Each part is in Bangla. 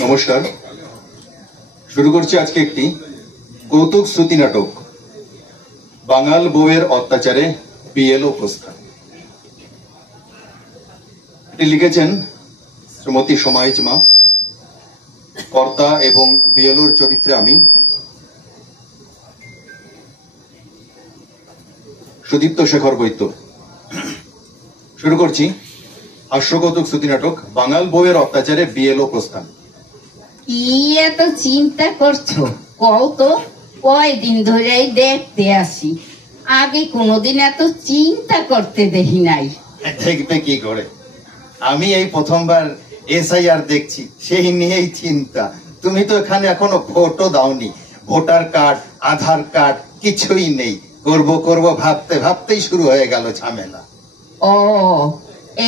নমস্কার। শুরু করছি আজকে একটি কৌতুক শ্রুতি নাটক, বাঙাল বউয়ের অত্যাচারে বিএলও প্রস্থান। এটি লিখেছেন শ্রীমতী সমাইজ মা। কর্তা এবং বিএলওর চরিত্রে আমি, সুদীপ্ত শেখর বৈদ্য। শুরু করছি হাস্যকৌতুক শ্রুতি নাটক, বাঙাল বউয়ের অত্যাচারে বিএলও প্রস্থান। কি এত চিন্তা করছো কও তো? কয়দিন ধরেই দেখতে আসি, আগে কোনোদিন এত চিন্তা করতে দেখি নাই। দেখবে কি করে, আমি এই প্রথমবার এসআইআর দেখছি, সেই নিয়েই চিন্তা। তুমি তো এখানে এখনো ভোটও দাওনি, ভোটার কার্ড আধার কার্ড কিছুই নেই। করব করব ভাবতে ভাবতেই শুরু হয়ে গেল ঝামেলা। ও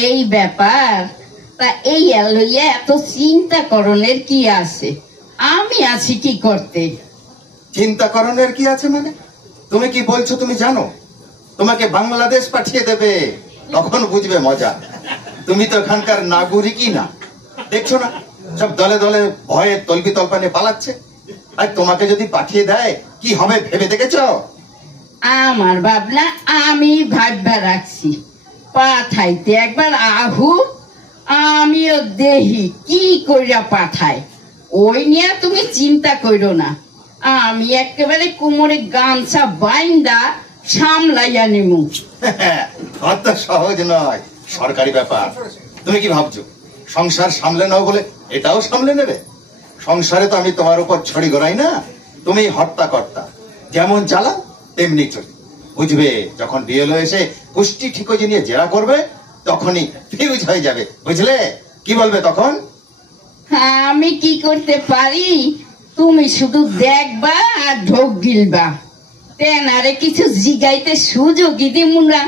এই ব্যাপার, তা এই লইয়া এত চিন্তা করণের কি আছে? আমি আছি কি করতে। চিন্তা করণের কি আছে মানে? তুমি কি বলছো তুমি জানো? তোমাকে বাংলাদেশ পাঠিয়ে দেবে, তখন বুঝবে মজা। তুমি তো এখানকার নাগরিকই না, দেখছো না সব দলে দলে ভয়ে তলবি তলপানে পালাচ্ছে। আর তোমাকে যদি পাঠিয়ে দেয় কি হবে ভেবে দেখেছ? আমার ভাবনা আমি ভাববা রাখছি, পাঠাইতে একবার আহু, আমিও দেহি কি কইরা পাঠায়। ওই নিয়ে তুমি চিন্তা কইরো না, আমি একেবারে কোমরে গামছা বাইন্দা সামলাইয়া নিমু। অত সহজ নয়, সরকারি ব্যাপার। তুমি কি ভাবছো সংসার সামলে নাও বলে এটাও সামলে নেবে? সংসারে তো আমি তোমার উপর ছড়ি গড়াই না, তুমি হর্তাকর্তা, যেমন চালাও তেমনি চলি। বুঝবে যখন বিএলও এসে কুষ্টি ঠিকজি নিয়ে জেরা করবে, তখনই ফিউজ হয়ে যাবে, বুঝলে? কি বলবে তখন? আমি কি করতে পারি? তুমি শুধু দেখবা আর ঢোক গিলবা, তেনারে কিছু জিগাইতে সুযোগই দিমু না।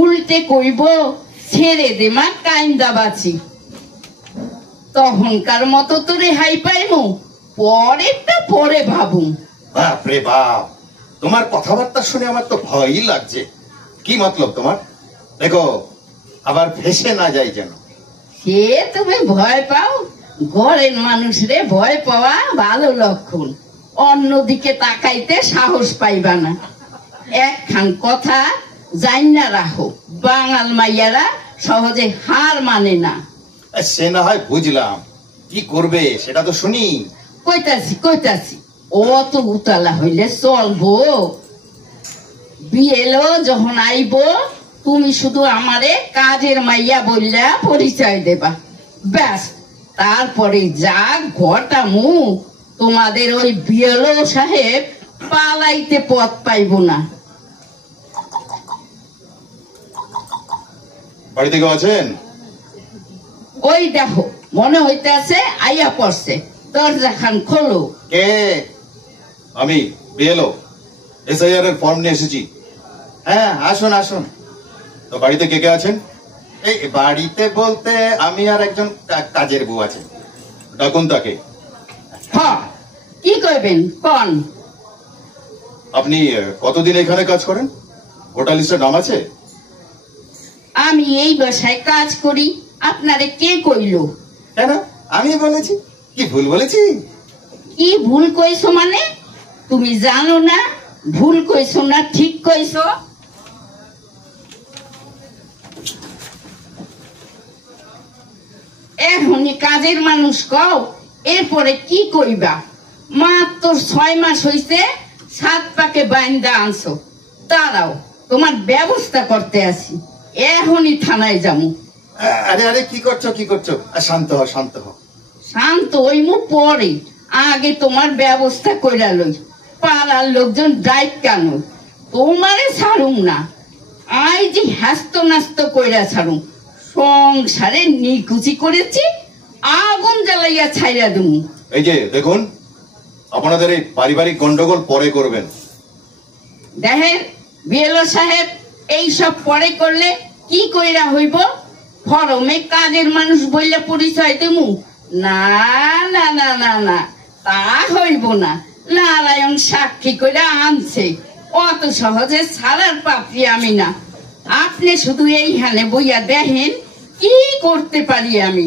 উল্টে কইব ছেড়ে দে মা, কাইন্দা বাঁচি। তখনকার মতো তো রেহাই পাইমু, পরেরটা পরে ভাবুম। বাপরে বাপ, তোমার কথাবার্তা শুনে আমার তো ভয়ই লাগছে। কি মতলব তোমার? দেখো আবার ফেসে না যাই যেন। সে তুমি ভয় পাও, ঘরের মানুষরে ভয় পাওয়া ভালো লক্ষণ। অন্যদিকে তাকাইতে সাহস পাইবা না। একখান কথা জাইনা রাখো, বাঙাল মাইয়ারা সহজে হার মানে না। সে না হয় বুঝলাম, কি করবে সেটা তো শুনি। কইতাছি অত উতলা হইলে চলবো? বিয়েলো যখন আইবো, তুমি শুধু আমারে কাজের মাইয়া বললা পরিচয় দেবা, ব্যাস। তারপরে যা ঘটামু, তোমাদের ওই বিয়েলো সাহেব পালাইতে পথ পাইব না। বাড়িতে কেউ আছেন? ওই দেখো, মনে হইতেছে আইয়া পড়ছে, দরজা খান খোলো। কে? আমি বিএলও, এসআইআর এর ফর্ম নিয়ে এসেছি। হ্যাঁ আসুন আসুন। তো বাড়িতে কে কে আছেন? এই বাড়িতে বলতে আমি আর একজন কাজের বউ আছে। ডাকুন তাকে। হ্যাঁ, কি কইবেন কোন? আপনি কতদিন এখানে কাজ করেন? ভোটার লিস্টে নাম আছে? আমি এই বাসায় কাজ করি, আপনারে কে কইলো? কেন আমি বলেছি? কি ভুল বলেছি? কি ভুল কইছো মানে? তুমি জানো না ভুল কইছো না ঠিক কইছো? এখনই কাজের মানুষ কও, এরপরে কি কইবা? মাত্র 6 মাস হইছে, 7 পাকে বাইন্দা আনছো। দাঁড়াও, তোমার ব্যবস্থা করতে আসি। এখনই থানায় যাবো। আরে আরে কি করছো কি করছো? শান্ত হও শান্ত হও। শান্ত হইমু পরে, আগে তোমার ব্যবস্থা কইরা লই। পাড়ার লোকজন ডাইক কেন? তোমারে ছাড়ুম না, আই যে হাস্ত নাস্ত কইরা ছাড়ুম। সংসারে নিকুচি করেছি, আগুন জ্বালাইয়া ছাইরা দুমু। এই যে দেখুন, আপনাদের এই পারিবারিক গন্ডগোল পরে করবেন। দেখেন বিএলও সাহেব, এই সব পরে করলে কি কইরা হইব? ফরমে কাজের মানুষ বললে পরিচয় দেমু? না না না না না, তা হইব না। নারায়ণ সাক্ষী কইরা আনছে, অত সহজে ছাড়ার পাত্রী আমি না। আপনি শুধু এইখানে বইয়া দেখেন কি করতে পারি আমি।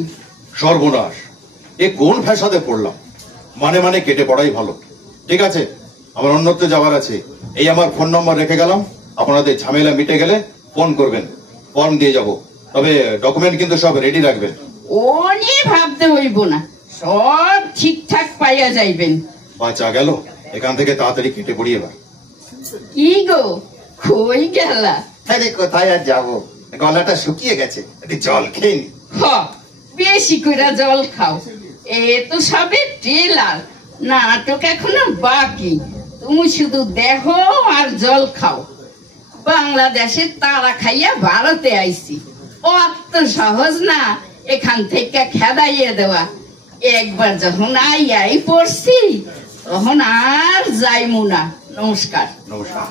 সর্বনাশ, এ কোন ফ্যাসাদে পড়লাম? মানে মানে কেটে পড়াই ভালো। ঠিক আছে, আমার অন্যত্র যাওয়ার আছে। এই আমার ফোন নম্বর রেখে গেলাম, আপনাদের ঝামেলা মিটে গেলে ফোন করবেন, ফর্ম দিয়ে যাব। তবে ডকুমেন্ট কিন্তু সব রেডি রাখবেন। ও নিয়ে ভাবতে হইব না, সব ঠিকঠাক পাইয়া যাইবেন। বাঁচা গেল, এখান থেকে তাড়াতাড়ি কেটে পড়ি এবার। কি গো, কই গেলা? আরে কোথায় আর যাবো, গলাটা শুকিয়ে গেছে, একটু জল খেয়ে নি। হ, বেশি কইরা জল খাও। এ তো সবে ট্রেলার, নাটক এখনো বাকি। তুমি শুধু দেখো আর জল খাও। বাংলাদেশে তারা খাইয়া ভারতে আইছি, অত সহজ না এখান থেকে খেদাইয়ে দেওয়া। একবার যখন আই পড়ছি তখন আর যাইমু না। নমস্কার। নমস্কার।